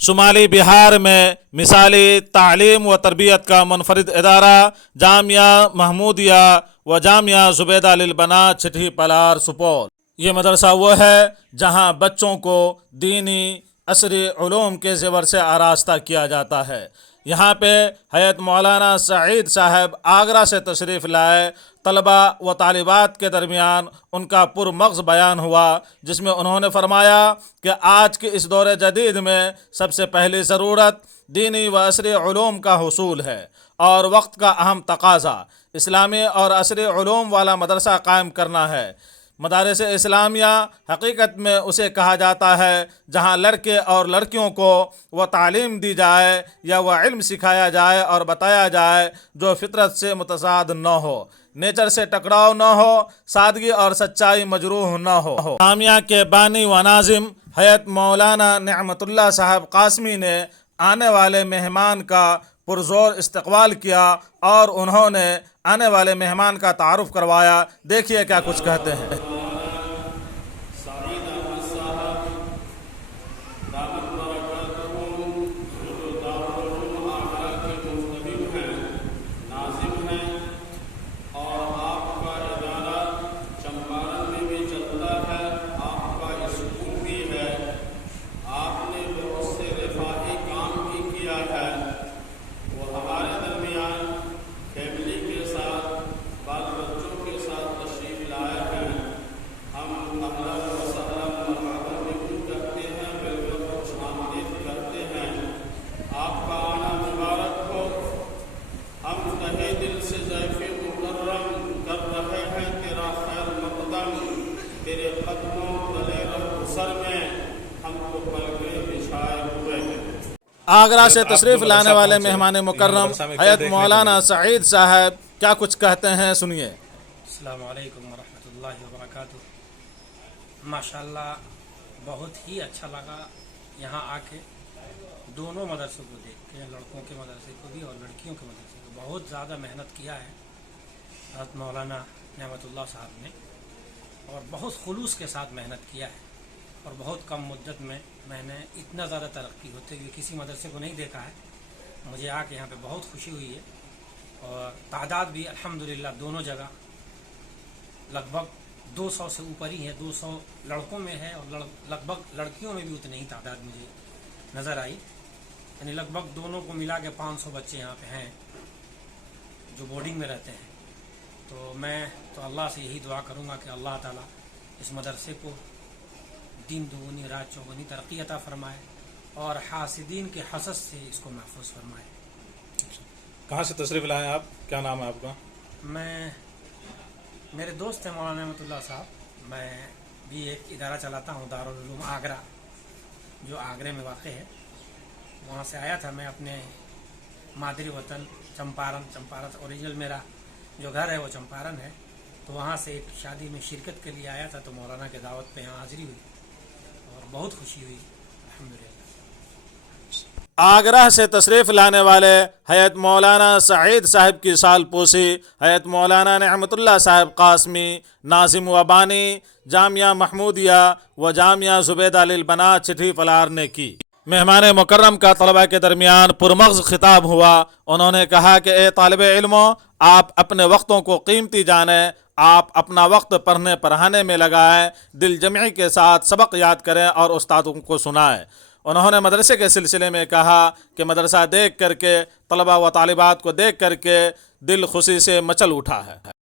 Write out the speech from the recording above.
شمالی بہار میں مثالی تعلیم و تربیت کا منفرد ادارہ جامعہ محمودیہ و جامعہ زبیدہ للبنات چھٹھی پلار سپول۔ یہ مدرسہ وہ ہے جہاں بچوں کو دینی عصری علوم کے زیور سے آراستہ کیا جاتا ہے۔ یہاں پہ حضرت مولانا سعید صاحب آگرہ سے تشریف لائے، طلباء و طالبات کے درمیان ان کا پرمغز بیان ہوا، جس میں انہوں نے فرمایا کہ آج کے اس دور جدید میں سب سے پہلی ضرورت دینی و عصری علوم کا حصول ہے، اور وقت کا اہم تقاضا اسلامی اور عصری علوم والا مدرسہ قائم کرنا ہے۔ مدارس اسلامیہ حقیقت میں اسے کہا جاتا ہے جہاں لڑکے اور لڑکیوں کو وہ تعلیم دی جائے یا وہ علم سکھایا جائے اور بتایا جائے جو فطرت سے متضاد نہ ہو، نیچر سے ٹکراؤ نہ ہو، سادگی اور سچائی مجروح نہ ہو۔ جامعہ کے بانی و ناظم حضرت مولانا نعمت اللہ صاحب قاسمی نے آنے والے مہمان کا پرزور استقبال کیا اور انہوں نے آنے والے مہمان کا تعارف کروایا۔ دیکھیے کیا کچھ کہتے ہیں۔ آگرہ سے تشریف لانے والے مہمان مکرم حضرت مولانا سعید صاحب کیا کچھ کہتے ہیں، سنیے۔ السلام علیکم ورحمۃ اللہ وبرکاتہ۔ ماشاءاللہ بہت ہی اچھا لگا یہاں آ کے، دونوں مدرسوں کو دیکھ کے، لڑکوں کے مدرسے کو بھی اور لڑکیوں کے مدرسے کو۔ بہت زیادہ محنت کیا ہے حضرت مولانا نعمت اللہ صاحب نے، اور بہت خلوص کے ساتھ محنت کیا ہے، اور بہت کم مدت میں میں نے اتنا زیادہ ترقی ہوتے ہوئے کسی مدرسے کو نہیں دیکھا ہے۔ مجھے آ کے یہاں پہ بہت خوشی ہوئی ہے، اور تعداد بھی الحمدللہ دونوں جگہ لگ بھگ 200 سے اوپر ہی ہے۔ 200 لڑکوں میں ہے اور لگ بھگ لڑکیوں میں بھی اتنی ہی تعداد مجھے نظر آئی، یعنی لگ بھگ دونوں کو ملا کے 500 بچے یہاں پہ ہیں جو بورڈنگ میں رہتے ہیں۔ تو میں تو اللہ سے یہی دعا کروں گا کہ اللہ تعالیٰ اس مدرسے کو دین دگنی رات چوگنی ترقی عطا فرمائے، اور حاسدین کے حسد سے اس کو محفوظ فرمائے۔ کہاں سے تشریف لائے آپ؟ کیا نام ہے آپ کا؟ میرے دوست ہیں مولانا نعمت اللہ صاحب، میں بھی ایک ادارہ چلاتا ہوں دارالعلوم آگرہ، جو آگرے میں واقع ہے۔ وہاں سے آیا تھا میں اپنے مادری وطن چمپارن اوریجنل میرا جو گھر ہے وہ چمپارن ہے، تو وہاں سے ایک شادی میں شرکت کے لیے آیا تھا، تو مولانا کے دعوت پہ یہاں حاضری ہوئی اور بہت خوشی ہوئی الحمدللہ۔ آگرہ سے تشریف لانے والے حضرت مولانا سعید صاحب کی سال پوسی حضرت مولانا نعمت اللہ صاحب قاسمی ناظم و بانی جامعہ محمودیہ و جامعہ زبیدہ للبنات چھٹھی پلار نے کی۔ مہمان مکرم کا طلبہ کے درمیان پرمغز خطاب ہوا۔ انہوں نے کہا کہ اے طالب علموں، آپ اپنے وقتوں کو قیمتی جانیں، آپ اپنا وقت پڑھنے پڑھانے میں لگائیں، دل جمعی کے ساتھ سبق یاد کریں اور استادوں کو سنائیں۔ انہوں نے مدرسے کے سلسلے میں کہا کہ مدرسہ دیکھ کر کے، طلبہ و طالبات کو دیکھ کر کے دل خوشی سے مچل اٹھا ہے۔